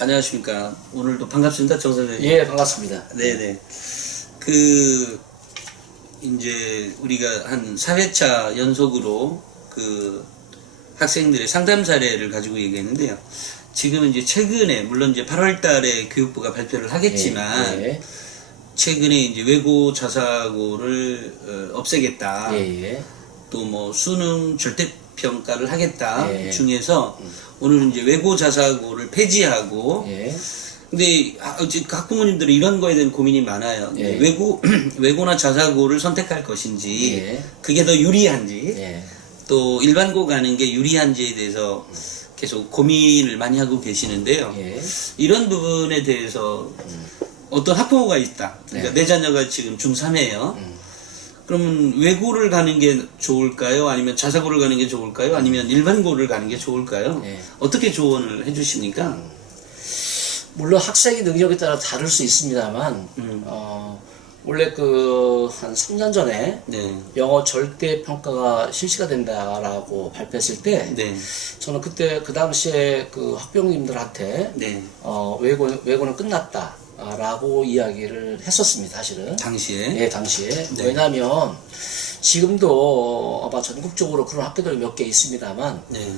안녕하십니까. 오늘도 반갑습니다. 정 선생님. 예, 반갑습니다. 네네. 이제 우리가 한 4회차 연속으로 학생들의 상담 사례를 가지고 얘기했는데요. 지금은 이제 최근에, 물론 이제 8월 달에 교육부가 발표를 하겠지만, 예. 최근에 이제 외고 자사고를 없애겠다. 예. 또 뭐 수능 절대평가를 하겠다. 예. 중에서 오늘은 이제 외고 자사고를 폐지하고, 예. 근데 학부모님들은 이런 거에 대한 고민이 많아요. 예. 외고나 자사고를 선택할 것인지, 예. 그게 더 유리한지, 예. 또 일반고 가는 게 유리한지에 대해서 계속 고민을 많이 하고 계시는데요. 예. 이런 부분에 대해서 어떤 학부모가 있다. 그러니까 내 자녀가 지금 중3이에요. 그러면 외고를 가는 게 좋을까요? 아니면 자사고를 가는 게 좋을까요? 아니면 일반고를 가는 게 좋을까요? 예. 어떻게 조언을 해주십니까? 물론 학생의 능력에 따라 다를 수 있습니다만, 원래 한 3년 전에 네. 영어 절대 평가가 실시가 된다라고 발표했을 때, 네. 저는 그때 그 당시에 학부모님들한테 네. 외고는 끝났다라고 이야기를 했었습니다. 사실은. 당시에. 예, 당시에. 네. 왜냐하면 지금도 아마 전국적으로 그런 학교들이 몇 개 있습니다만, 네.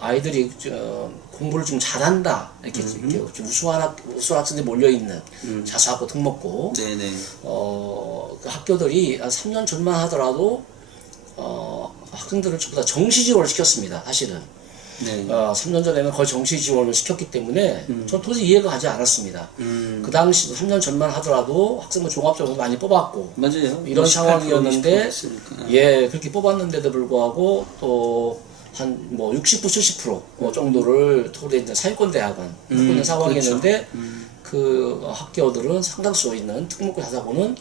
아이들이 공부를 좀 잘한다 이렇게 좀 우수한 학생들이 몰려 있는 자사고 특목고 네네. 그 학교들이 한 3년 전만 하더라도 학생들을 전부 다 정시 지원을 시켰습니다. 사실은. 네. 3년 전에는 거의 정시 지원을 시켰기 때문에 저는 도저히 이해가 가지 않았습니다. 그 당시도 3년 전만 하더라도 학생부 종합적으로 많이 뽑았고 맞아요. 이런 58%, 상황이었는데 20% 예, 그렇게 뽑았는데도 불구하고 또 한 60% 70% 정도를 토대 이제 사회권 대학은 하고 있는 상황이었는데 그 학교들은 상당수 있는 특목고 자사고는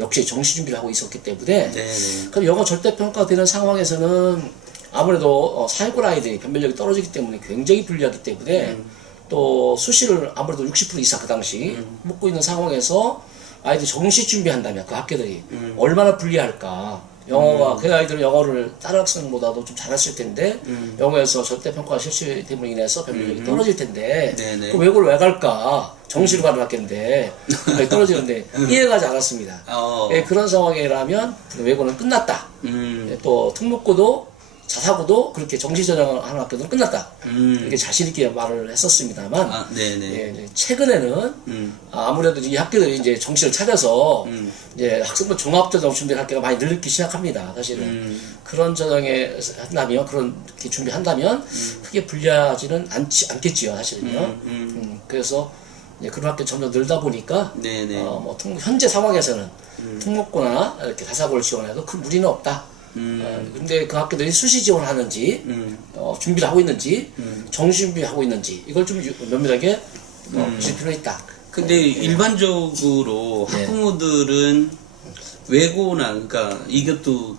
역시 정시 준비를 하고 있었기 때문에 네네. 그럼 영어 절대평가되는 상황에서는 아무래도 사회권 아이들이 변별력이 떨어지기 때문에 굉장히 불리하기 때문에 또 수시를 아무래도 60% 이상 그 당시 먹고 있는 상황에서 아이들이 정시 준비한다면 그 학교들이 얼마나 불리할까. 영어가 그 아이들은 영어를 다른 학생보다도 좀 잘했을 텐데 영어에서 절대평가 실시됨으로 인해서 변별력이 떨어질 텐데 네네. 그 외고를 왜 갈까? 정시로 가는 학교인데 떨어지는데 이해가지 않았습니다. 예, 그런 상황이라면 외고는 끝났다. 예, 또 특목고도 자사고도 그렇게 정시 전형을 하는 학교들은 끝났다. 이렇게 자신 있게 말을 했었습니다만, 네네. 예, 최근에는 아무래도 이 학교들이 이제 정신을 차려서 이제 학생부 종합전형 준비할 학교가 많이 늘기 시작합니다. 사실은 그런 전형에 한다면 그렇게 준비한다면 크게 불리하지는 않겠지요. 사실은요. 그래서 이제 그런 학교 점점 늘다 보니까 네네. 현재 상황에서는 특목고나 이렇게 자사고를 지원해도 큰 무리는 없다. 근데 그 학교들이 수시 지원을 하는지, 준비를 하고 있는지, 정시 준비하고 있는지, 이걸 좀 면밀하게 보실 필요가 있다. 근데 일반적으로 네. 학부모들은 외고나, 그러니까 이것도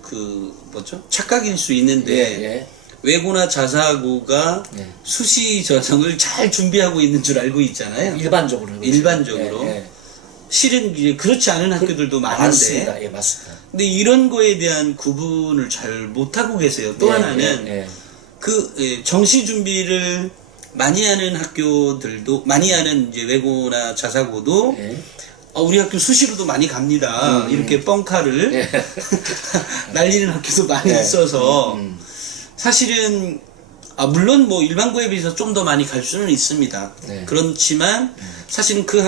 착각일 수 있는데, 예. 외고나 자사고가 네. 수시 전형을 잘 준비하고 있는 줄 알고 있잖아요. 일반적으로. 일반적으로. 예. 실은 이제 그렇지 않은 학교들도 많은데. 맞습니다. 예, 맞습니다. 근데 이런 거에 대한 구분을 잘 못하고 계세요. 또 하나는 정시 준비를 많이 하는 학교들도, 많이 하는 이제 외고나 자사고도 우리 학교 수시로도 많이 갑니다. 이렇게 뻥카를 날리는 학교도 많이 있어서 사실은 물론 일반고에 비해서 좀 더 많이 갈 수는 있습니다. 그렇지만 사실은 그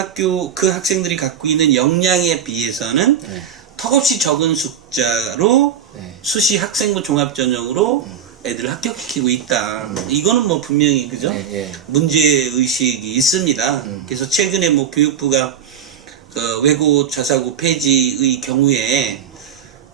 학생들이 갖고 있는 역량에 비해서는 턱없이 적은 숫자로 수시 학생부 종합전형으로 애들을 합격시키고 있다. 이거는 분명히 그죠? 문제의식이 있습니다. 그래서 최근에 교육부가 외고 자사고 폐지의 경우에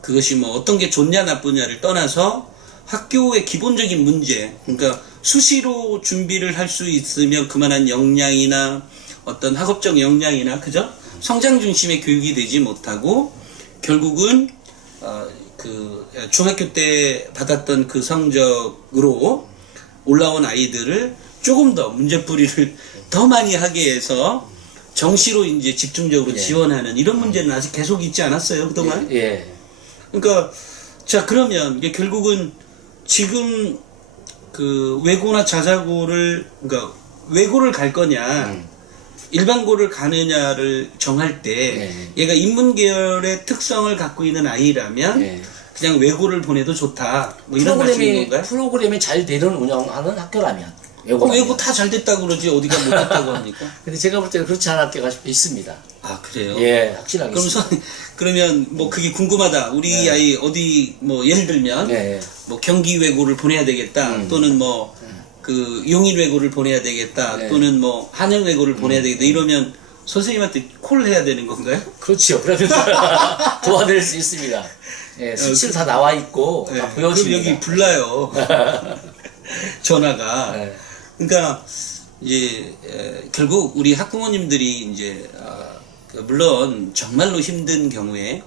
그것이 어떤 게 좋냐 나쁘냐를 떠나서 학교의 기본적인 문제, 그러니까 수시로 준비를 할 수 있으면 그만한 역량이나 어떤 학업적 역량이나 그죠? 성장 중심의 교육이 되지 못하고 결국은 중학교 때 받았던 그 성적으로 올라온 아이들을 조금 더 문제풀이를 더 많이 하게 해서 정시로 이제 집중적으로 지원하는 이런 문제는 아직 계속 있지 않았어요, 그동안? 그러니까 자, 그러면 이게 결국은 지금 외고나 자사고를, 그러니까 외고를 갈 거냐 일반고를 가느냐를 정할 때 얘가 인문계열의 특성을 갖고 있는 아이라면 그냥 외고를 보내도 좋다. 뭐 이런 말씀인 건가요? 프로그램이 잘 되는 운영하는 학교라면 외고 다 잘 됐다고 그러지 어디가 못했다고 합니까? 근데 제가 볼 때는 그렇지 않은 학교가 있습니다. 아 그래요? 예, 확실하게. 그러면 뭐 그게 궁금하다. 우리 아이 어디 뭐 예를 들면 뭐 경기 외고를 보내야 되겠다. 또는 뭐 그 용인 외고를 보내야 되겠다. 또는 뭐 한양 외고를 보내야 되겠다. 이러면 선생님한테 콜을 해야 되는 건가요? 그렇죠. 그러면 도와드릴 수 있습니다. 예, 수치로 다 나와 있고 다 보여집니다. 그럼 여기 불나요. 전화가. 그러니까 이제 결국 우리 학부모님들이 이제 물론 정말로 힘든 경우에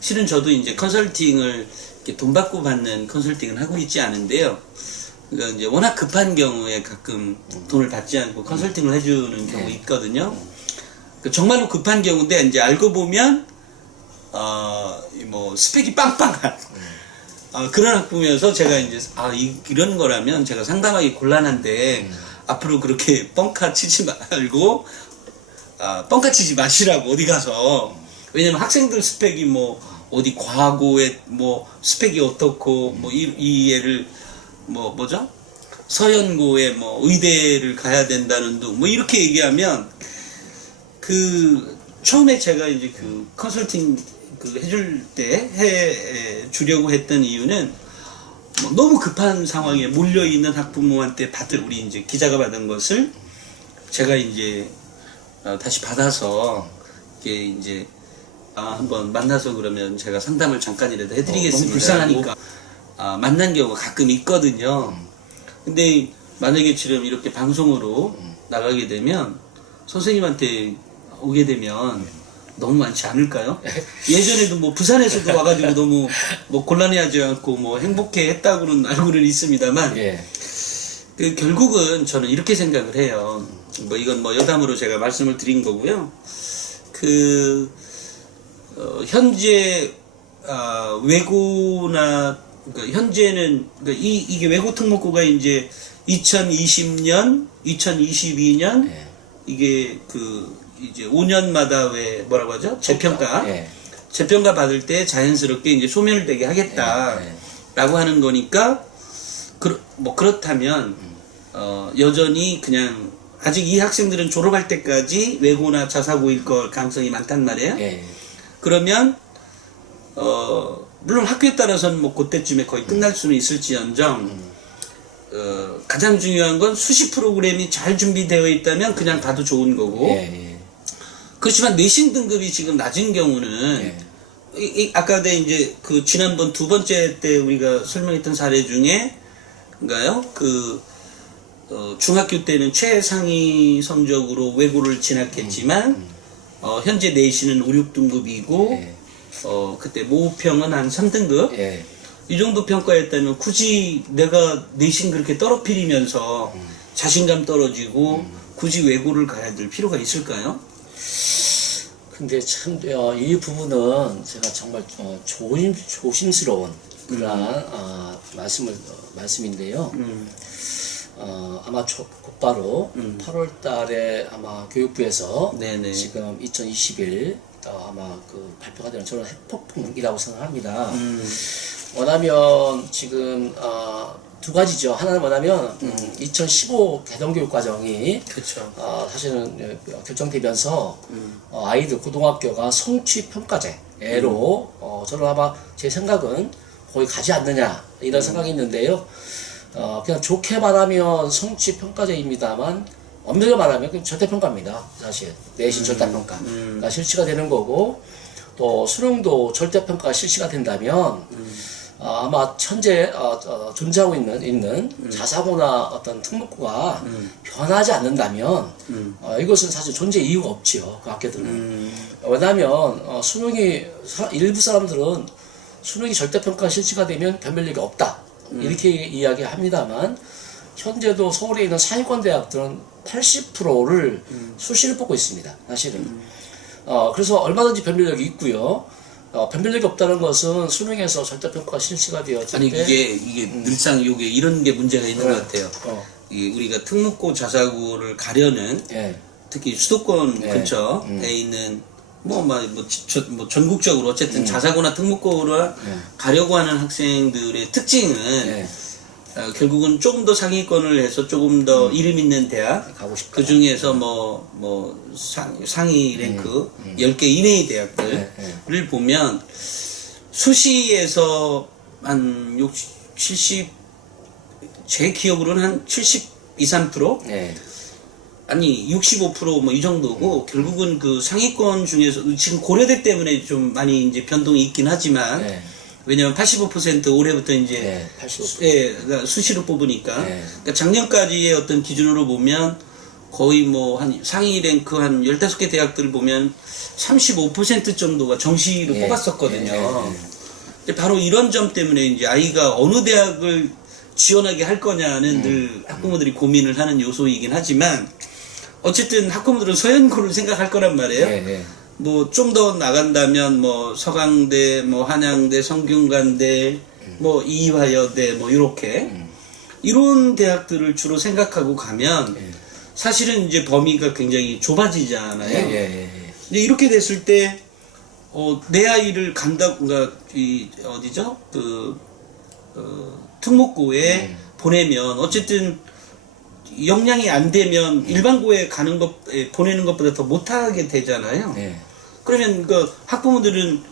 실은 저도 이제 컨설팅을 이렇게 돈 받고 받는 컨설팅은 하고 있지 않은데요. 그러니까 이제 워낙 급한 경우에 가끔 돈을 받지 않고 컨설팅을 해주는 경우 있거든요. 정말로 급한 경우인데 이제 알고 보면 뭐 스펙이 빵빵한 그런 학부모여서 제가 이제 이런 거라면 제가 상담하기 곤란한데 앞으로 그렇게 뻥카 치지 말고 뻥카 치지 마시라고 어디 가서. 왜냐면 학생들 스펙이 뭐 어디 과고에 뭐 스펙이 어떻고 뭐 이 애를 뭐죠 서연고에 뭐 의대를 가야 된다는 둥 뭐 이렇게 얘기하면 그 처음에 제가 이제 그 컨설팅 그 해줄 때 해 주려고 했던 이유는 뭐 너무 급한 상황에 몰려 있는 학부모한테 우리 이제 기자가 받은 것을 제가 이제 다시 받아서 이게 이제 한번 만나서 그러면 제가 상담을 잠깐이라도 해드리겠습니다. 너무 불쌍하니까 만난 경우가 가끔 있거든요. 근데 만약에 지금 이렇게 방송으로 나가게 되면 선생님한테 오게 되면 너무 많지 않을까요? 예전에도 뭐 부산에서도 와가지고 너무 뭐 곤란해하지 않고 뭐 행복해 했다고는 알고는 있습니다만 그 결국은 저는 이렇게 생각을 해요. 뭐 이건 뭐 여담으로 제가 말씀을 드린 거고요. 그 현재 외고나 그러니까 현재는 그러니까 이게 외고 특목고가 이제 2020년, 2022년 이게 그 이제 5년마다 왜 뭐라고 하죠? 재평가. 재평가 받을 때 자연스럽게 이제 소멸되게 하겠다라고 하는 거니까 뭐 그렇다면 여전히 그냥 아직 이 학생들은 졸업할 때까지 외고나 자사고일 걸 가능성이 많단 말이에요. 그러면 물론 학교에 따라서는 뭐 그때쯤에 거의 끝날 수는 있을지언정 가장 중요한 건 수시 프로그램이 잘 준비되어 있다면 그냥 가도 좋은 거고 그렇지만 내신 등급이 지금 낮은 경우는 아까 이제 그 지난번 두 번째 때 우리가 설명했던 사례 중에인가요? 그 중학교 때는 최상위 성적으로 외고를 진학했지만 현재 내신은 5, 6등급이고 그때 모평은 한 3등급 이 정도 평가였다면 굳이 내가 내신 그렇게 떨어뜨리면서 자신감 떨어지고 굳이 외고를 가야 될 필요가 있을까요? 근데 참 이 부분은 제가 정말 조심스러운 그러한 말씀인데요. 아마 곧바로 8월 달에 아마 교육부에서 지금 2021 아마 그 발표가 되는 저는 핵폭풍이라고 생각합니다. 뭐냐면 지금 두 가지죠. 하나는 뭐냐면 2015 개정교육과정이 사실은 결정되면서 아이들 고등학교가 성취평가제로 저는 아마 제 생각은 거의 가지 않느냐 이런 생각이 있는데요. 그냥 좋게 말하면 성취평가제입니다만 엄밀히 말하면 그냥 절대평가입니다. 사실 내신 절대평가가 실시가 되는 거고 또 수능도 절대평가가 실시가 된다면 아마 현재 존재하고 있는 자사고나 어떤 특목고가 변하지 않는다면 이것은 사실 존재 이유가 없지요. 그 학교들은. 왜냐하면 수능이 일부 사람들은 수능이 절대평가 실시가 되면 변별력이 없다 이렇게 이야기합니다만 현재도 서울에 있는 상위권 대학들은 80%를 수시를 뽑고 있습니다. 사실은. 그래서 얼마든지 변별력이 있고요. 변별력이 없다는 것은 수능에서 절대평가 실시가 되었을 때 이게 늘상 요게 이런 게 문제가 있는 것 같아요. 우리가 특목고 자사고를 가려는 예. 특히 수도권 네. 근처에 있는 전국적으로 어쨌든 자사고나 특목고를 가려고 하는 학생들의 특징은 결국은 조금 더 상위권을 해서 조금 더 이름 있는 대학, 가고 싶다. 그 중에서 상위 랭크 10개 이내의 대학들을 보면 수시에서 한 70, 제 기억으로는 한 70, 23%? 네. 아니 65% 뭐 이 정도고 결국은 그 상위권 중에서 지금 고려대 때문에 좀 많이 이제 변동이 있긴 하지만 왜냐면 85% 올해부터 이제 85%. 그러니까 수시로 뽑으니까 그러니까 작년까지의 어떤 기준으로 보면 거의 뭐 한 상위 랭크 한 15개 대학들을 보면 35% 정도가 정시로 뽑았었거든요. 바로 이런 점 때문에 이제 아이가 어느 대학을 지원하게 할 거냐는 늘 학부모들이 고민을 하는 요소이긴 하지만 어쨌든 학부모들은 서연고를 생각할 거란 말이에요. 뭐 좀 더 나간다면 뭐 서강대, 뭐 한양대, 성균관대, 뭐 이화여대 뭐 이렇게 이런 대학들을 주로 생각하고 가면 사실은 이제 범위가 굉장히 좁아지잖아요. 근데 이렇게 됐을 때 내 아이를 간다고 그러니까 어디죠? 특목고에 보내면 어쨌든 역량이 안 되면 일반고에 가는 것 보내는 것보다 더 못하게 되잖아요. 그러면 그 학부모들은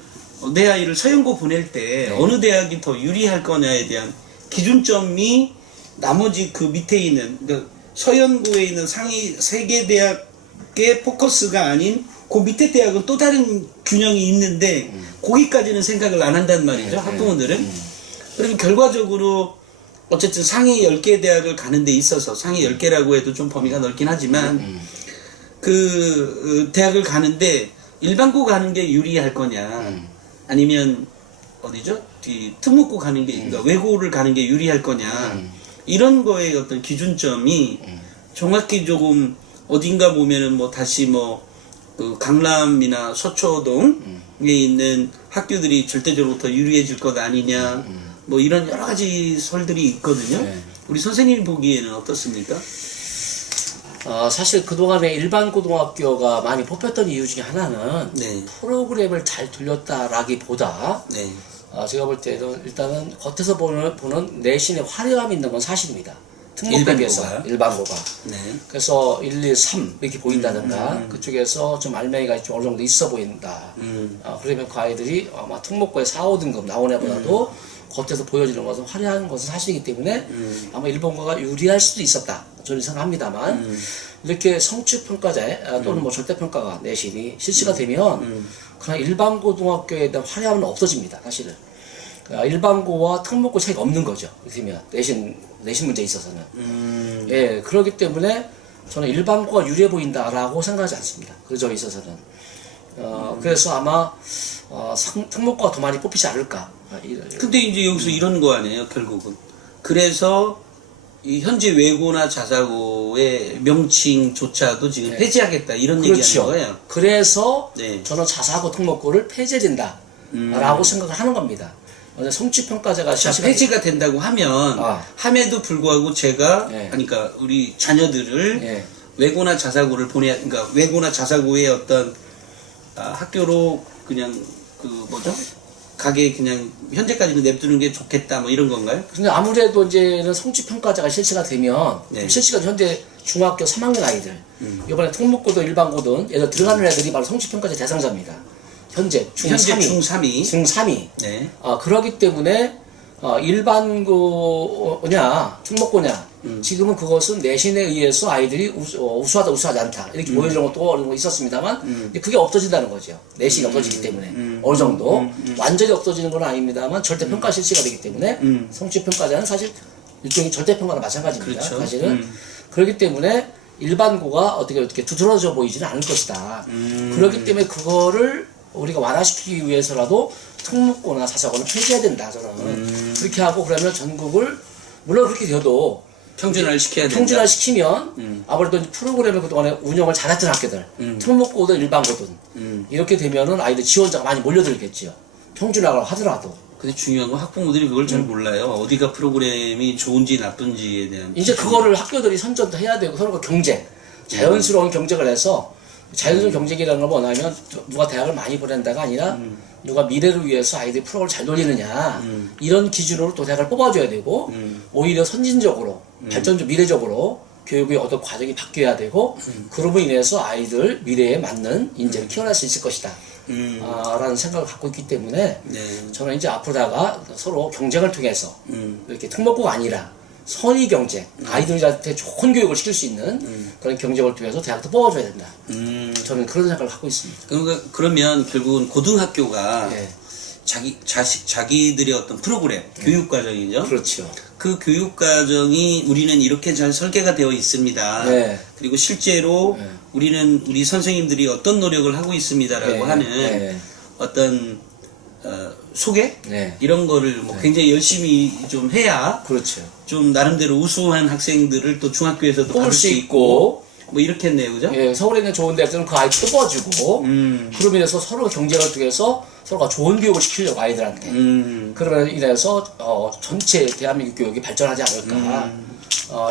내 아이를 서연고 보낼 때 어느 대학이 더 유리할 거냐에 대한 기준점이 나머지 그 밑에 있는 그러니까 서연고에 있는 상위 3개 대학의 포커스가 아닌 그 밑에 대학은 또 다른 균형이 있는데 거기까지는 생각을 안 한단 말이죠. 학부모들은. 그러면 결과적으로 어쨌든 상위 10개 대학을 가는 데 있어서 상위 10개라고 해도 좀 범위가 넓긴 하지만 그 대학을 가는데 일반고 가는 게 유리할 거냐 아니면 어디죠? 특목고 가는 게 그러니까 외고를 가는 게 유리할 거냐 이런 거의 어떤 기준점이 정확히 조금 어딘가 보면은 뭐 다시 뭐 그 강남이나 서초동에 있는 학교들이 절대적으로 더 유리해질 것 아니냐 뭐 이런 여러 가지 설들이 있거든요. 우리 선생님이 보기에는 어떻습니까? 사실 그동안에 일반 고등학교가 많이 뽑혔던 이유 중에 하나는 프로그램을 잘 돌렸다라기보다 제가 볼 때는 일단은 겉에서 보는 내신의 화려함이 있는 건 사실입니다. 특목고에 비해서 일반고가. 그래서 1, 2, 3 이렇게 보인다든가 그쪽에서 좀 알맹이가 좀 어느 정도 있어 보인다. 그러면 그 아이들이 아마 특목고에 4, 5등급 나온 애보다도 겉에서 보여지는 것은 화려한 것은 사실이기 때문에 아마 일본고가 유리할 수도 있었다. 저는 생각합니다만 이렇게 성취평가제 또는 뭐 절대평가가 내신이 실시가 되면 그냥 일반고등학교에 대한 화려함은 없어집니다. 사실은. 일반고와 특목고 차이가 없는 거죠. 이렇게 되면 내신 문제에 있어서는. 예, 그렇기 때문에 저는 일반고가 유리해 보인다라고 생각하지 않습니다. 그 점에 있어서는. 그래서 아마 특목고가 더 많이 뽑히지 않을까. 근데 이제 여기서 이런 거 아니에요, 결국은. 그래서 이 현재 외고나 자사고의 명칭조차도 지금 폐지하겠다 이런 얘기하는 거예요. 그래서 저는 자사고 특목고를 폐지된다라고 생각을 하는 겁니다. 성취평가제가 폐지가 된다고 하면 함에도 불구하고 제가 그러니까 우리 자녀들을 외고나 자사고를 그러니까 외고나 자사고의 어떤 학교로 그냥 그 뭐죠? 가게 그냥 현재까지는 냅두는 게 좋겠다 뭐 이런 건가요? 근데 아무래도 이제는 성취평가제가 실시가 되면 실시가 현재 중학교 3학년 아이들 이번에 특목고든 일반고든 얘들 들어가는 애들이 바로 성취평가제 대상자입니다. 현재 중3이 그러기 때문에 일반고냐 특목고냐 지금은 그것은 내신에 의해서 아이들이 우수하다 우수하지 않다 이렇게 보여주는 것도 있었습니다만 그게 없어진다는 거죠. 내신이 없어지기 때문에 어느 정도 완전히 없어지는 건 아닙니다만 절대평가 실시가 되기 때문에 성취평가자는 사실 일종의 절대평가랑 마찬가지입니다. 사실은 그렇기 때문에 일반고가 어떻게 두드러져 보이지는 않을 것이다. 그렇기 때문에 그거를 우리가 완화시키기 위해서라도 특목고나 자사고는 폐지해야 된다. 저는 그렇게 하고 그러면 전국을 물론 그렇게 되어도 평준화를 시켜야 된다. 평준화 시키면 아무래도 프로그램을 그동안에 운영을 잘했던 학교들 특목고든 일반고든 이렇게 되면은 아이들 지원자가 많이 몰려들겠지요. 평준화를 하더라도 근데 중요한 건 학부모들이 그걸 잘 몰라요. 어디가 프로그램이 좋은지 나쁜지에 대한. 이제 그거를 학교들이 선전도 해야 되고 서로가 경쟁, 자연스러운 경쟁을 해서 자연스러운 경쟁이라는 건 뭐냐면 누가 대학을 많이 보낸다가 아니라 누가 미래를 위해서 아이들이 프로그램을 잘 돌리느냐 이런 기준으로 또 대학을 뽑아줘야 되고 오히려 선진적으로 발전적 미래적으로 교육의 어떤 과정이 바뀌어야 되고 그로 인해서 아이들 미래에 맞는 인재를 키워낼 수 있을 것이다. 라는 생각을 갖고 있기 때문에 네. 저는 이제 앞으로다가 서로 경쟁을 통해서 이렇게 특목고가 아니라 선의 경쟁, 아이들한테 좋은 교육을 시킬 수 있는 그런 경쟁을 통해서 대학도 뽑아줘야 된다. 저는 그런 생각을 갖고 있습니다. 그러면 결국은 고등학교가 예. 자기들의 어떤 프로그램, 교육 과정이죠. 그렇죠. 그 교육 과정이 우리는 이렇게 잘 설계가 되어 있습니다. 네. 그리고 실제로 우리는 우리 선생님들이 어떤 노력을 하고 있습니다라고 네. 하는 네. 어떤 소개 네. 이런 거를 뭐 굉장히 열심히 좀 해야 그렇죠. 좀 나름대로 우수한 학생들을 또 중학교에서도 뽑을 받을 수 있고, 뭐 이렇게 했네요, 그죠? 예, 서울에 있는 좋은 대학들은 그 아이 뽑아주고, 그로 인해서 서로 경쟁을 통해서 서로가 좋은 교육을 시키려고 아이들한테. 그러면 인해서 전체 대한민국 교육이 발전하지 않을까.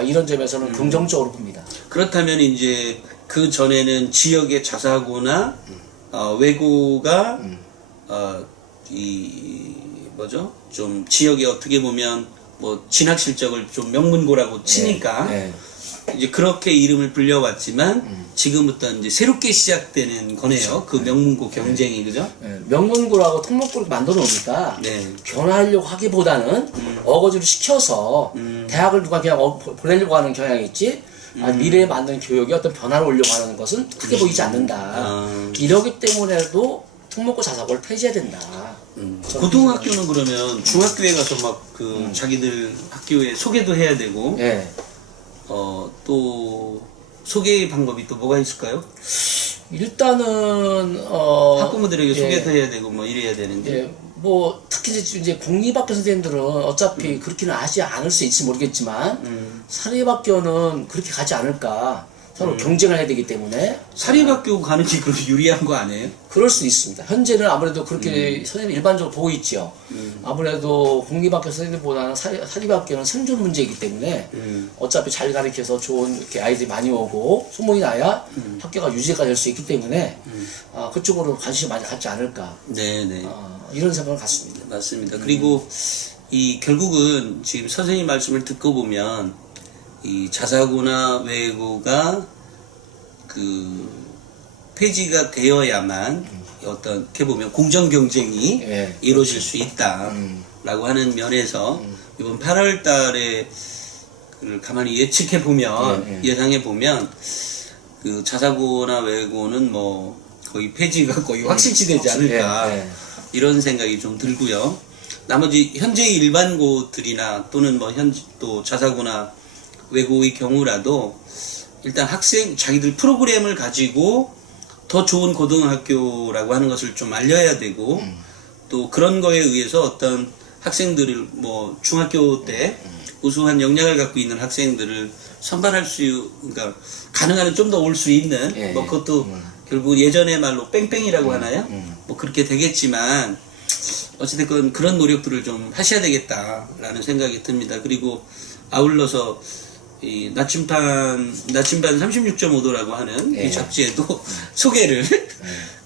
이런 점에서는 긍정적으로 봅니다. 그렇다면 이제 그 전에는 지역의 자사고나 외고가 이 뭐죠? 좀 지역에 어떻게 보면 뭐 진학 실적을 좀 명문고라고 치니까 네. 이제 그렇게 이름을 불려왔지만 지금부터 이제 새롭게 시작되는 거네요. 그 명문고 경쟁이 그죠? 네. 명문고라고 특목고를 만들어 놓으니까 네. 변화하려고 하기보다는 어거지로 시켜서 대학을 누가 그냥 보내려고 하는 경향이 있지 미래에 맞는 교육에 어떤 변화를 오려고 하는 것은 크게 보이지 않는다. 이러기 때문에도 특목고 자사고를 폐지해야 된다. 고등학교는 그러면 중학교에 가서 막 그 자기들 학교에 소개도 해야 되고 네. 또 소개의 방법이 또 뭐가 있을까요? 일단은 학부모들에게 예. 소개도 해야 되고 뭐 이래야 되는데 예, 뭐 특히 이제 공립학교 선생님들은 어차피 그렇게는 하지 않을 수 있을지 모르겠지만 사립학교는 그렇게 가지 않을까. 서로 경쟁을 해야 되기 때문에 사립학교 가는 게 그렇게 유리한 거 아니에요? 그럴 수 있습니다. 현재는 아무래도 그렇게 선생님 일반적으로 보고 있죠. 아무래도 공립학교 선생님보다는 사립학교는 생존 문제이기 때문에 어차피 잘 가르쳐서 좋은 이렇게 아이들이 많이 오고 소문이 나야 학교가 유지가 될 수 있기 때문에 그쪽으로 관심이 많이 갖지 않을까. 네네. 이런 생각을 갖습니다. 맞습니다. 그리고 이 결국은 지금 선생님 말씀을 듣고 보면 이 자사고나 외고가 그 폐지가 되어야만 어떻게 보면 공정 경쟁이 예, 이루어질 수 있다라고 하는 면에서 이번 8월 달에 를 가만히 예측해 보면 예상해 보면 그 자사고나 외고는 뭐 거의 폐지가 거의 확실시 되지 않을까 이런 생각이 좀 들고요. 나머지 현재의 일반고들이나 또는 뭐 또 자사고나 외고의 경우라도 일단 자기들 프로그램을 가지고 더 좋은 고등학교라고 하는 것을 좀 알려야 되고 또 그런 거에 의해서 어떤 학생들을 뭐 중학교 때 우수한 역량을 갖고 있는 학생들을 선발할 그러니까 가능한 좀 더 올 수 있는 뭐 그것도 결국 예전의 말로 뺑뺑이라고 하나요? 뭐 그렇게 되겠지만 어찌됐건 그런 노력들을 좀 하셔야 되겠다라는 생각이 듭니다. 그리고 아울러서 이 나침반 36.5도라고 하는 이 잡지에도 소개를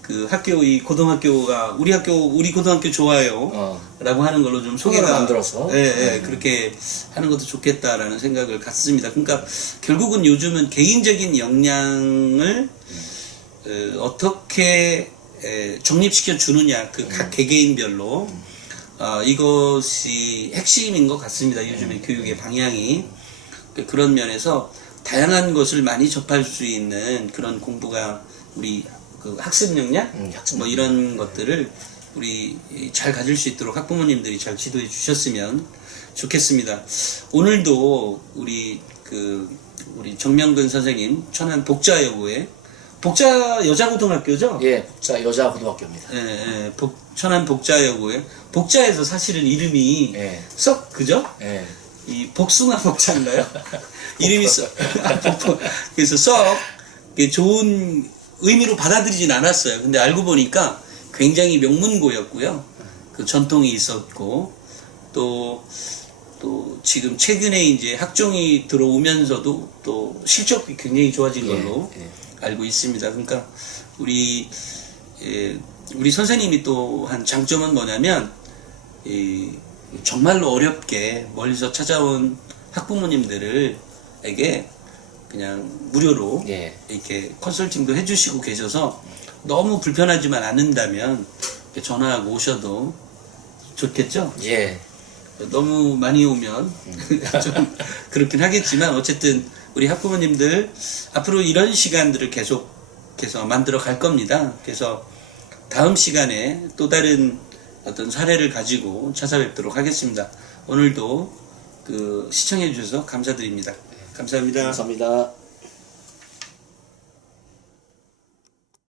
그 이 고등학교가 우리 고등학교 좋아요 라고 하는 걸로 좀 소개가 만들어서 그렇게 하는 것도 좋겠다라는 생각을 갖습니다. 그러니까 결국은 요즘은 개인적인 역량을 어떻게 정립시켜 주느냐 그 각 개개인별로 이것이 핵심인 것 같습니다. 요즘의 교육의 방향이 그런 면에서 다양한 것을 많이 접할 수 있는 그런 공부가 우리 그 학습 역량 뭐 이런 것들을 우리 잘 가질 수 있도록 학부모님들이 잘 지도해 주셨으면 좋겠습니다. 오늘도 우리 정명근 선생님 천안 복자여고에 복자 여자고등학교죠? 예, 복자 여자고등학교입니다. 예, 천안 복자여고에 복자에서 사실은 이름이 썩 그죠? 이 복숭아 복자인가요? 이름이 그래서 썩 좋은 의미로 받아들이진 않았어요. 근데 알고 보니까 굉장히 명문고였고요. 그 전통이 있었고 또 지금 최근에 이제 학종이 들어오면서도 또 실적이 굉장히 좋아진 걸로 알고 있습니다. 그러니까 우리 선생님이 또 한 장점은 뭐냐면 정말로 어렵게 멀리서 찾아온 학부모님들에게 그냥 무료로 이렇게 컨설팅도 해주시고 계셔서 너무 불편하지만 않는다면 전화하고 오셔도 좋겠죠? 예. 너무 많이 오면 좀 그렇긴 하겠지만 어쨌든 우리 학부모님들 앞으로 이런 시간들을 계속해서 만들어 갈 겁니다. 그래서 다음 시간에 또 다른 어떤 사례를 가지고 찾아뵙도록 하겠습니다. 오늘도 시청해 주셔서 감사드립니다. 감사합니다. 감사합니다.